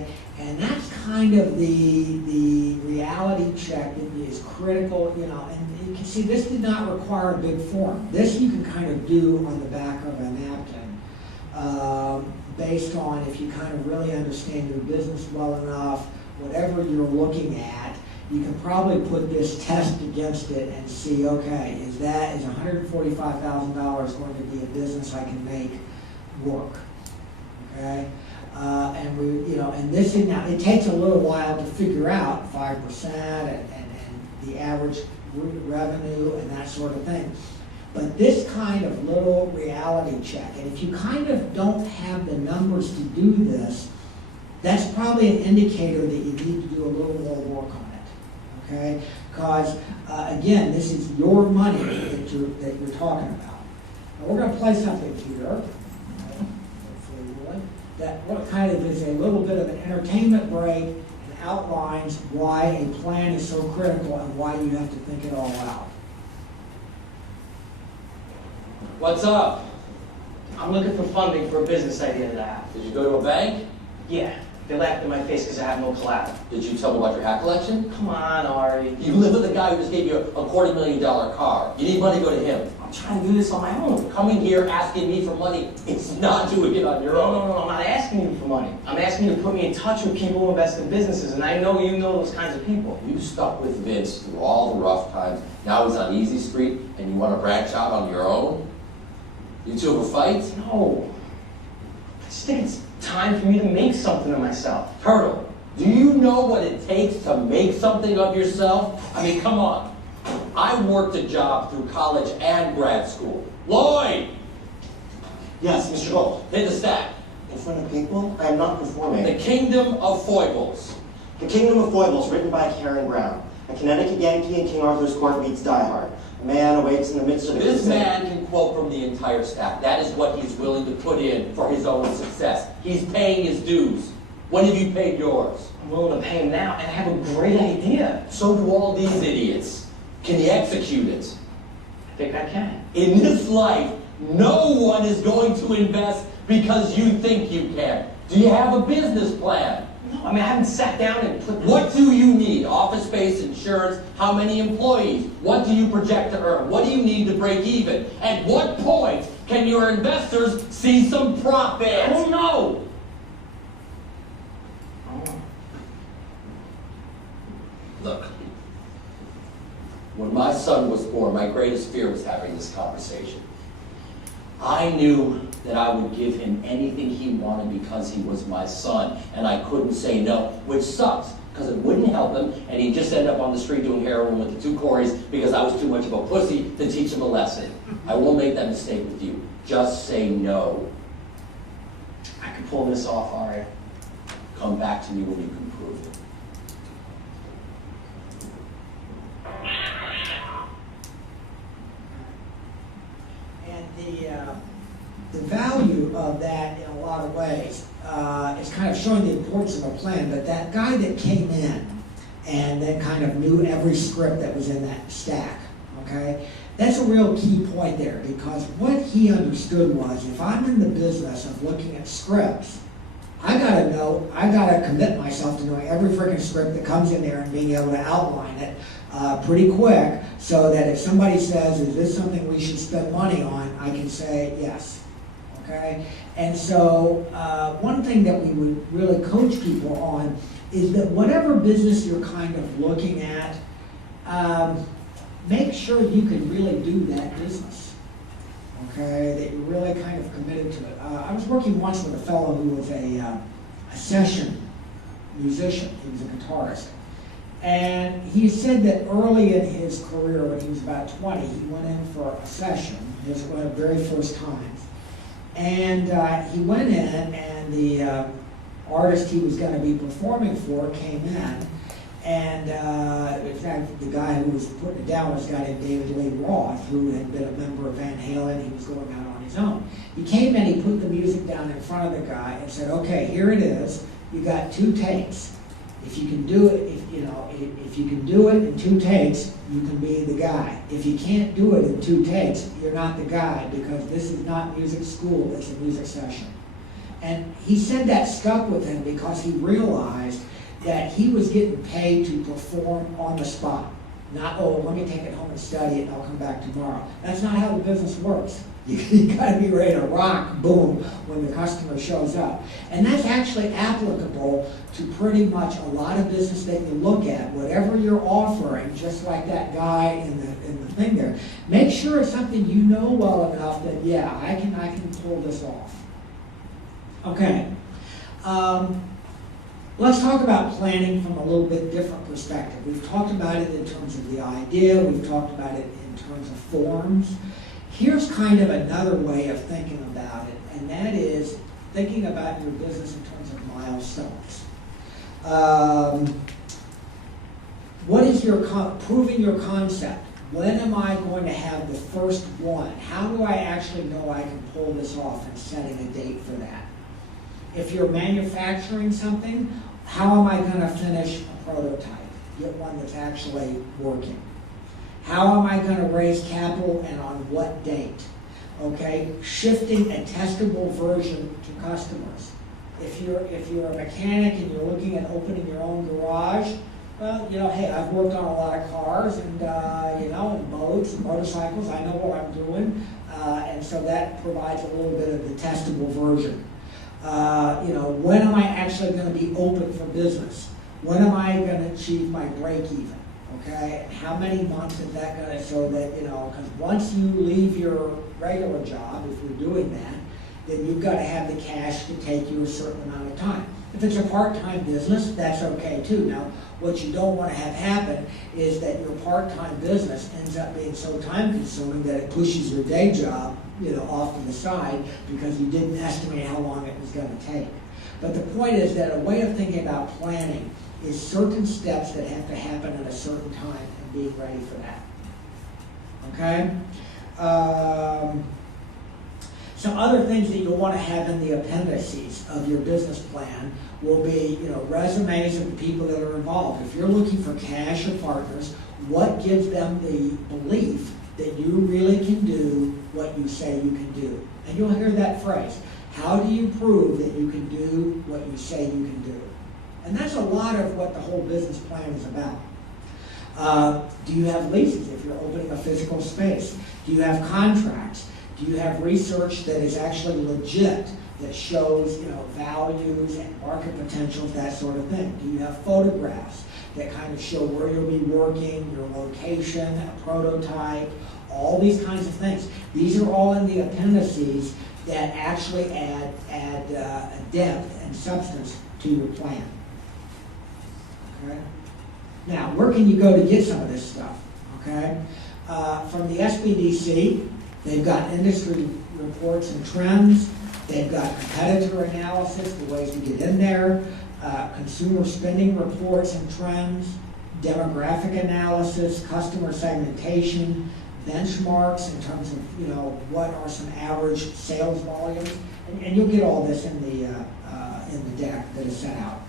okay? And that's kind of the reality check that is critical, you know, and you can see this did not require a big form. This you can kind of do on the back of a napkin based on if you kind of really understand your business well enough, whatever you're looking at, you can probably put this test against it and see, okay, is $145,000 going to be a business I can make work, okay? And we, you know, and this is now, it takes a little while to figure out 5% and the average revenue and that sort of thing. But this kind of little reality check, and if you kind of don't have the numbers to do this, that's probably an indicator that you need to do a little more work on it, okay? Because again, this is your money that you're talking about. Now we're going to play something here. That what kind of is a little bit of an entertainment break and outlines why a plan is so critical and why you have to think it all out. What's up? I'm looking for funding for a business idea that I have. Did you go to a bank? Yeah, they laughed in my face because I have no collateral. Did you tell them about your hat collection? Come on, Ari. You live with the guy who just gave you a $250,000 car. You need money, go to him. I'm trying to do this on my own. Coming here asking me for money, it's not doing it on your own. No, I'm not asking you for money. I'm asking you to put me in touch with people who invest in businesses, and I know you know those kinds of people. You stuck with Vince through all the rough times. Now he's on Easy Street, and you want to branch out on your own? You two have a fight? No. I just think it's time for me to make something of myself. Turtle, do you know what it takes to make something of yourself? I mean, come on. I worked a job through college and grad school. Lloyd! Yes, Mr. Gold. Hit the stack. In front of people, I am not performing. The Kingdom of Foibles. The Kingdom of Foibles, written by Karen Brown. A Connecticut Yankee in King Arthur's court meets Die Hard. A man awaits in the midst of the... This man can quote from the entire stack. That is what he's willing to put in for his own success. He's paying his dues. When have you paid yours? I'm willing to pay him now, and I have a great idea. So do all these idiots. Can you execute it? I think I can. In this life, no one is going to invest because you think you can. Do you have a business plan? No, I mean, I haven't sat down and put... What do you need? Office space, insurance, how many employees? What do you project to earn? What do you need to break even? At what point can your investors see some profit? I don't know. Look, when my son was born, my greatest fear was having this conversation. I knew that I would give him anything he wanted because he was my son, and I couldn't say no, which sucks, because it wouldn't help him, and he'd just end up on the street doing heroin with the two Corys because I was too much of a pussy to teach him a lesson. I won't make that mistake with you. Just say no. I can pull this off, Ari. Come back to me when you can prove it. The value of that in a lot of ways is kind of showing the importance of a plan, but that guy that came in and that kind of knew every script that was in that stack, okay, that's a real key point there, because what he understood was, if I'm in the business of looking at scripts, I gotta commit myself to knowing every freaking script that comes in there and being able to outline it pretty quick, so that if somebody says, is this something we should spend money on, I can say yes. Okay? And so one thing that we would really coach people on is that whatever business you're kind of looking at, make sure you can really do that business. Okay? That you're really kind of committed to it. I was working once with a fellow who was a session musician. He was a guitarist. And he said that early in his career, when he was about 20, he went in for a session, his one of the very first times. And he went in, and the artist he was going to be performing for came in. And in fact, the guy who was putting it down was a guy named David Lee Roth, who had been a member of Van Halen. He was going out on his own. He came in, he put the music down in front of the guy and said, okay, here it is. You got 2 takes. If you can do it, if you can do it in 2 takes, you can be the guy. If you can't do it in 2 takes, you're not the guy, because this is not music school, it's a music session. And he said that stuck with him because he realized that he was getting paid to perform on the spot. Not, oh, let me take it home and study it and I'll come back tomorrow. That's not how the business works. You gotta be ready to rock, boom, when the customer shows up. And that's actually applicable to pretty much a lot of business that you look at. Whatever you're offering, just like that guy in the thing there, make sure it's something you know well enough that, yeah, I can pull this off. Okay. Let's talk about planning from a little bit different perspective. We've talked about it in terms of the idea. We've talked about it in terms of forms. Here's kind of another way of thinking about it, and that is thinking about your business in terms of milestones. What is your proving your concept? When am I going to have the first one? How do I actually know I can pull this off, and setting a date for that? If you're manufacturing something, how am I going to finish a prototype? Get one that's actually working. How am I going to raise capital and on what date? Okay, shifting a testable version to customers. If you're a mechanic and you're looking at opening your own garage, well, you know, hey, I've worked on a lot of cars and and boats and motorcycles. I know what I'm doing, and so that provides a little bit of the testable version. When am I actually going to be open for business? When am I going to achieve my break even? Okay, and how many months is that going to, so that, because once you leave your regular job, if you're doing that, then you've got to have the cash to take you a certain amount of time. If it's a part-time business, that's okay too. Now, what you don't want to have happen is that your part-time business ends up being so time-consuming that it pushes your day job, off to the side because you didn't estimate how long it was going to take. But the point is that a way of thinking about planning is certain steps that have to happen at a certain time and being ready for that. Okay? Some other things that you'll want to have in the appendices of your business plan will be, resumes of the people that are involved. If you're looking for cash or partners, what gives them the belief that you really can do what you say you can do? And you'll hear that phrase. How do you prove that you can do what you say you can do? And that's a lot of what the whole business plan is about. Do you have leases if you're opening a physical space? Do you have contracts? Do you have research that is actually legit, that shows values and market potentials, that sort of thing? Do you have photographs that kind of show where you'll be working, your location, a prototype, all these kinds of things? These are all in the appendices that actually add depth and substance to your plan. Okay? Now, where can you go to get some of this stuff? Okay? From the SBDC, they've got industry reports and trends. They've got competitor analysis, the ways to get in there, consumer spending reports and trends, demographic analysis, customer segmentation, benchmarks in terms of what are some average sales volumes, and you'll get all this in the deck that is sent out.